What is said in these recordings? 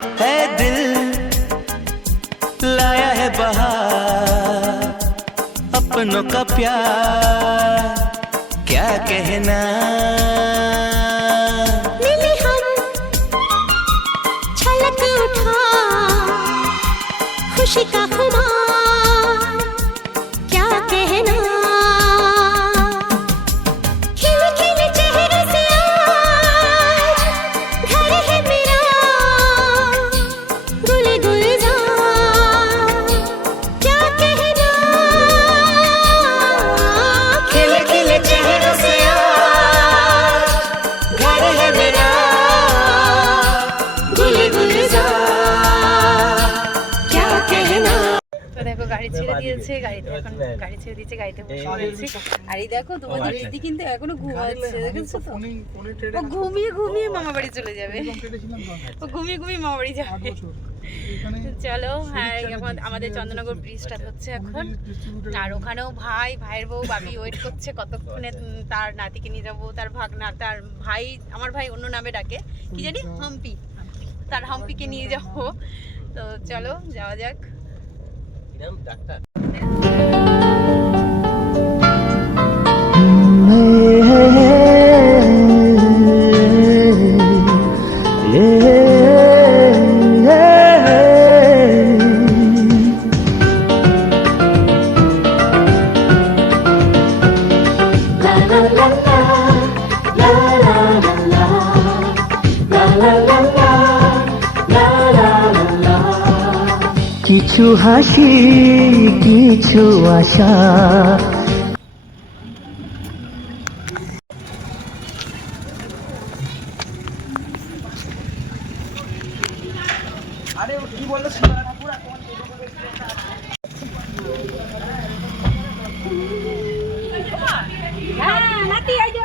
है दिल लाया है बहार अपनों का प्यार क्या कहना? उठा खुशी का खुमार। দিয়েছে গাড়িতে এখন গাড়ি ছেড়ে দিয়েছে গাড়িতে বসে পড়েছি। আর এই দেখো তোমাদের দিদি কিন্তু এখনও ঘুমাচ্ছে দেখেছ তো? ও ঘুমিয়ে ঘুমিয়ে মামা বাড়ি চলে যাবে। ও ঘুমিয়ে ঘুমিয়ে মামা বাড়ি যাবে। চলো হ্যাঁ এখন আমাদের চন্দ্রনগর ব্রিজটা হচ্ছে এখন। আর ওখানেও ভাই ভাইয়ের বউ বাবি ওয়েট করছে কতক্ষণে তার নাতিকে নিয়ে যাব তার ভাগনা তার ভাই আমার ভাই অন্য নামে ডাকে। কি জানি? হাম্পি। তার হাম্পিকে নিয়ে যাব। তো চলো যাওয়া যাক। İnan bir dakika. কিছু হাসি কিছু আশা। তো দেখো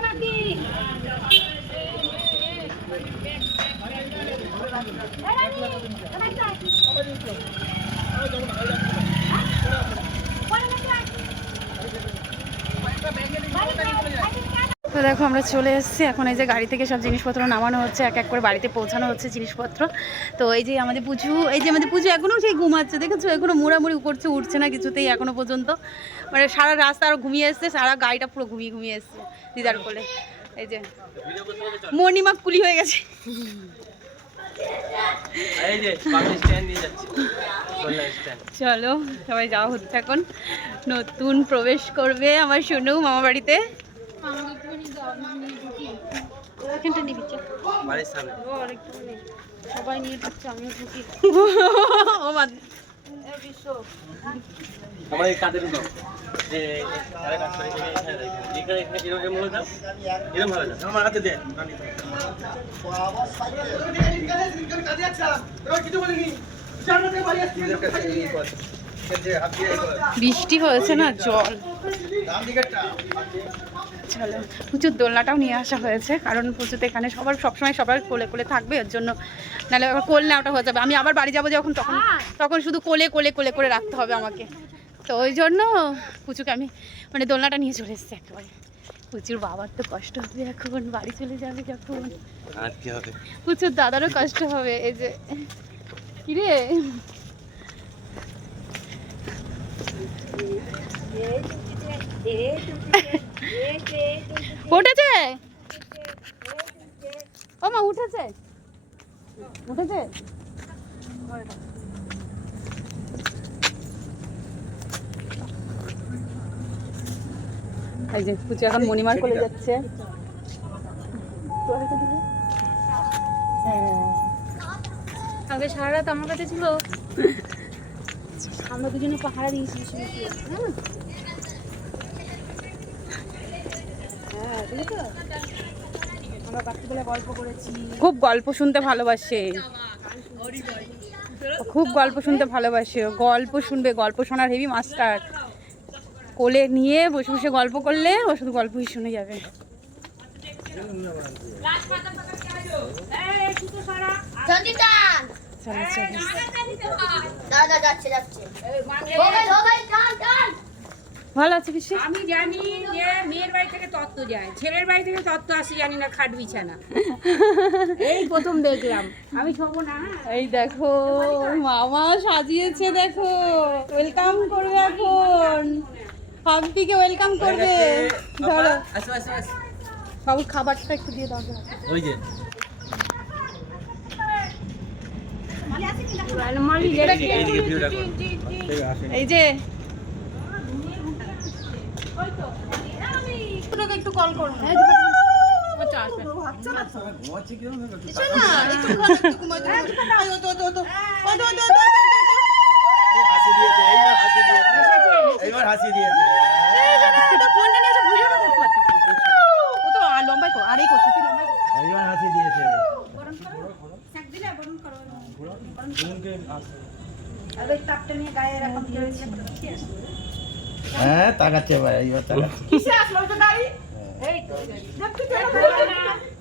আমরা চলে এসেছি। এখন এই যে গাড়ি থেকে সব জিনিসপত্র নামানো হচ্ছে এক এক করে বাড়িতে পৌঁছানো হচ্ছে জিনিসপত্র। তো এই যে আমাদের পুজু এই যে আমাদের পুজু এখনও সেই ঘুমাচ্ছে দেখেছ? এখনও মোড়ামুড়ি করছে উঠছে না কিছুতেই এখনও পর্যন্ত। মানে সারা রাস্তা আরও ঘুমিয়ে এসছে সারা গাড়িটা পুরো ঘুমিয়ে ঘুমিয়ে এসছে দিদার কোলে। এই যে মর্নিমা কুলি হয়ে গেছে। চলো সবাই যাওয়া হচ্ছে এখন। নতুন প্রবেশ করবে আমার শুনু মামা বাড়িতে এখানটা নিবি বাড়ির সামনে। সবাই নিয়ে ঢুকছে আমিও ঢুকি। ও মা। আমার এই কাঁধের দাও যে আরে কাজ করে এখানে রাখো। এখানে এখানে এরকম এরকম ভাবে এরকম ভাবে দাও আমার হাতে দে। বৃষ্টি হয়েছে না জল। চলো প্রচুর দোলনাটাও নিয়ে আসা হয়েছে কারণ প্রচুর এখানে সবার সবসময় সবার কোলে কোলে থাকবে এর জন্য নাহলে আবার কোল নেওয়াটা হয়ে যাবে। আমি আবার বাড়ি যাব যখন তখন তখন শুধু কোলে কোলে কোলে করে রাখতে হবে আমাকে। তো ওই জন্য পুচুকে আমি মানে দোলনাটা নিয়ে চলে এসেছি একেবারে। প্রচুর বাবার তো কষ্ট হবে এখন বাড়ি চলে যাবে যখন। আর কি হবে? প্রচুর দাদারও কষ্ট হবে এই যে কিরে? উঠেছে ও মা, উঠেছে উঠেছে এই যে পুচু এখন মণিমার করে যাচ্ছে আগে সারা রাত আমার কাছে ছিল আমরা দুজনে পাহারা দিয়েছি। হ্যাঁ? খুব গল্প শুনতে ভালোবাসে। খুব গল্প শুনতে ভালোবাসে। গল্প শুনবে গল্প শোনার হেভি মাস্টার। কোলে নিয়ে বসে বসে গল্প করলে ও শুধু গল্পই শুনে যাবে। সঞ্জিতান চলো চলো। ভালো আছে পিসি আমি জানি যে মেয়ের বাড়ি থেকে তত্ত্ব যায় ছেলের বাড়ি থেকে তত্ত্ব আসে জানি না খাট বিছানা। এই প্রথম দেখলাম। আমি শোবো না এই দেখো মামা সাজিয়েছে দেখো ওয়েলকাম করবে এখন। হাম্পিকে ওয়েলকাম করবে। ধরো। আসো আসো আসো। বাবুর খাবারটা একটু দিয়ে দাও। ওই যে। এই যে মিত্রকে একটু কল করুন আরে তাপটা নিয়ে গায়ে এরকম হ্যাঁ তাকাচ্ছে ভাই এইবার তাকাচ্ছে। মামি খুলে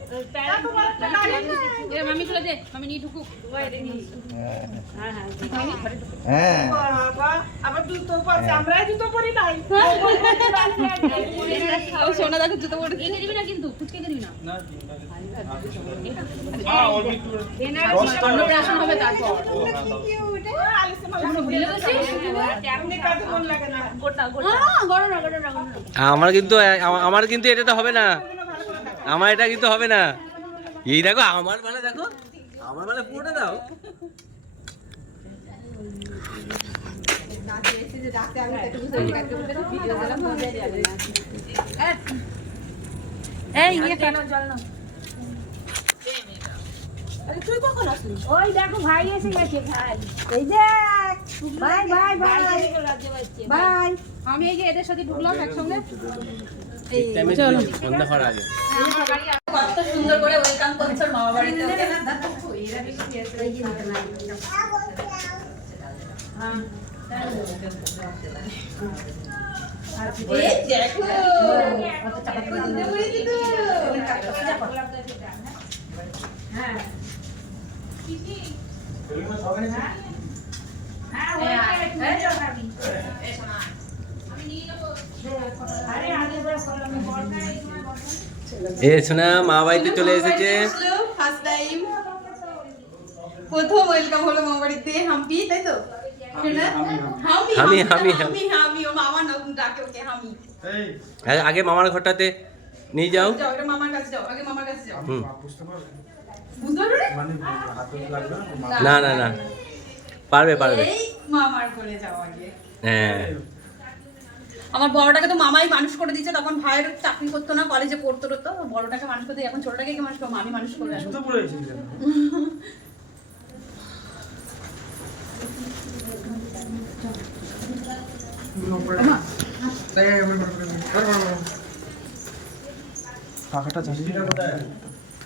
আমার কিন্তু আমার কিন্তু এটা তো হবে না। আমার এটা কিন্তু হবে না। এই দেখো আমার মানে দেখো আমার মানে পুরোটা দাও। এই কেন জল না ওই দেখো ভাই এসে গেছে। ভাই এই যে ভাই ভাই ভাই। ভাই। আমি এই যে এদের সাথে ঢুকলাম একসঙ্গে। সন্ধ্যা করার আগে কত সুন্দর করে ওয়েলকাম করছ মামা বাড়িতে এই দেখো। এ শোনা মা বাড়িতে চলে এসেছে। ফার্স্ট টাইম প্রথম ওয়েলকাম হলো মামা বাড়িতে হাম্পি তাই তো? শোনা? হামি হামি, হামি, হামি হামি ও মামা নাম ডাকে ওকে হামি আগে- মামার ঘরটাতে নিয়ে যাও। যাও এটা মামার কাছে যাও আগে মামার কাছে যাও। হুম। না না না পারবে পারবে। মামার করে যাও আগে। হ্যাঁ। আমার বড়টাকে তো মামাই মানুষ করে দিচ্ছে তখন ভাইয়ের চাকরি করতো না কলেজে পড়তো তো বড়টাকে মানুষ করতে এখন ছোটটাকে কে মানুষ করব? আমি মানুষ করে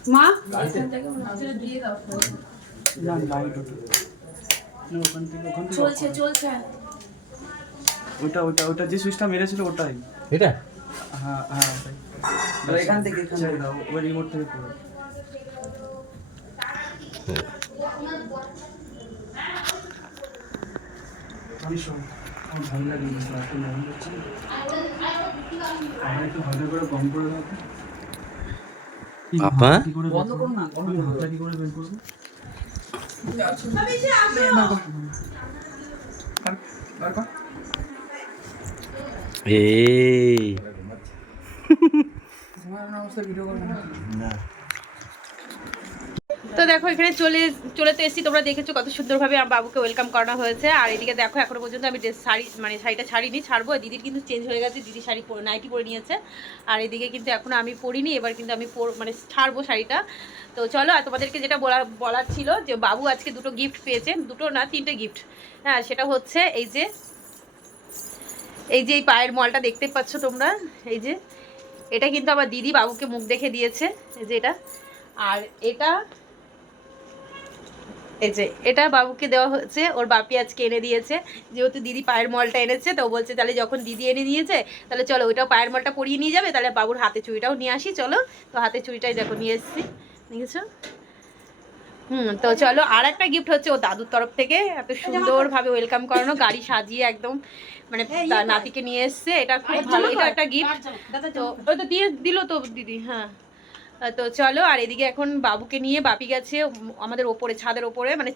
মা। চলছে চলছে। ওটা ওটা ওটা যে সুইচটা মেরেছিল ওটাই। এটা? হ্যাঁ হ্যাঁ ওটাই। এখান থেকে এখান থেকে। দাও ওই রিমোট থেকে পুরো আমি শোন আমার ভালো লাগে এই একটু নরম হচ্ছে আমার একটু ভালো করে কম করে দাও বন্ধ না হাতটা কি করে বের করব? বার- বার কর। তো দেখো, এখানে চলে চলে তো এসেছি। তোমরা দেখেছ কত সুন্দরভাবে আমার বাবুকে ওয়েলকাম করানো হয়েছে। আর এদিকে দেখো, এখনও পর্যন্ত আমি শাড়ি মানে শাড়িটা ছাড়িনি, ছাড়বো। দিদির কিন্তু চেঞ্জ হয়ে গেছে, দিদি শাড়ি নাইটি পরে নিয়েছে। আর এদিকে কিন্তু এখনও আমি পরিনি, এবার কিন্তু আমি মানে ছাড়বো শাড়িটা। তো চলো, আর তোমাদেরকে যেটা বলার বলার ছিল যে বাবু আজকে দুটো গিফট পেয়েছে, দুটো না, তিনটে গিফট হ্যাঁ সেটা হচ্ছে এই যে এই যে এই পায়ের মলটা দেখতে পাচ্ছ তোমরা, এই যে। এটা কিন্তু আমার দিদি বাবুকে মুখ দেখে দিয়েছে, এই যে এটা। আর এটা, এই যে, এটা বাবুকে দেওয়া হচ্ছে ওর বাপি আজকে এনে দিয়েছে। যেহেতু দিদি পায়ের মলটা এনেছে, তো বলছে, তাহলে যখন দিদি এনে দিয়েছে, তাহলে চলো ওইটাও পায়ের মলটা পরিয়ে নিয়ে যাবে, তাহলে বাবুর হাতে চুড়িটাও নিয়ে আসি, চলো। তো হাতে চুড়িটাই দেখো, নিয়ে এসেছি। দেখেছ? হুম তো চলো আর একটা গিফট হচ্ছে ও দাদুর তরফ থেকে। এত সুন্দরভাবে ওয়েলকাম করানো গাড়ি সাজিয়ে একদম মানে নাতিকে নিয়ে এসছে। এটা খুব ভালো এটা একটা গিফট তো ওই তো দিয়ে দিল তো দিদি হ্যাঁ। তো চলো আর এদিকে এখন বাবুকে নিয়ে বাপি গেছে আমাদের ওপরে ছাদের ওপরে মানে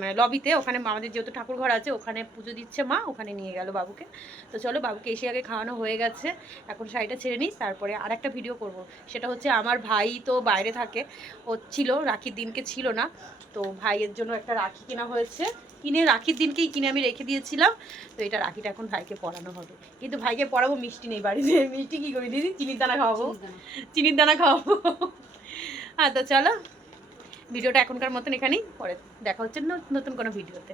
মানে লবিতে ওখানে আমাদের যেহেতু ঠাকুর ঘর আছে ওখানে পুজো দিচ্ছে মা ওখানে নিয়ে গেল বাবুকে। তো চলো বাবুকে এসে আগে খাওয়ানো হয়ে গেছে এখন শাড়িটা ছেড়ে নিই তারপরে আর একটা ভিডিও করব। সেটা হচ্ছে আমার ভাই তো বাইরে থাকে ও ছিল রাখির দিনকে ছিল না তো ভাইয়ের জন্য একটা রাখি কেনা হয়েছে। কিনে রাখির দিনকেই কিনে আমি রেখে দিয়েছিলাম তো এটা রাখিটা এখন ভাইকে পরানো হবে। কিন্তু ভাইকে পরাবো মিষ্টি নেই বাড়িতে মিষ্টি কি করি দিদি? চিনির দানা খাওয়াবো। চিনির দানা খাওয়াবো। তো চলো। ভিডিওটা এখনকার মতন এখানেই পরে দেখা হচ্ছে নতুন কোনো ভিডিওতে।